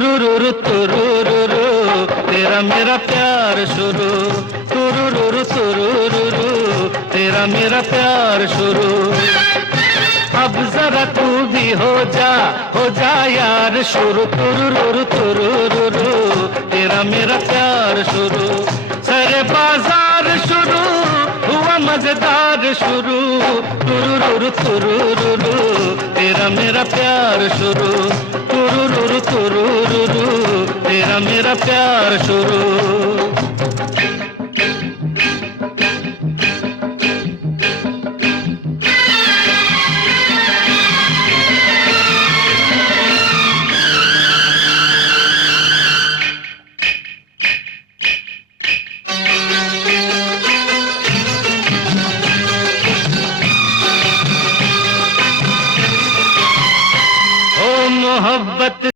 तुरुरुरु तुरुरुरु तेरा मेरा प्यार शुरू, तुरुरुरु तुरुरुरु तेरा मेरा प्यार शुरू। अब जरा तू भी हो जा यार शुरू, तुरुरुरु तुरुरुरु तेरा मेरा प्यार शुरू। सरे बाजार शुरू हुआ मजेदार शुरू, तुरुरुरु तुरुरुरु तेरा मेरा प्यार शुरू, तुरुरुरु तुरुरुरु तेरा मेरा प्यार शुरू।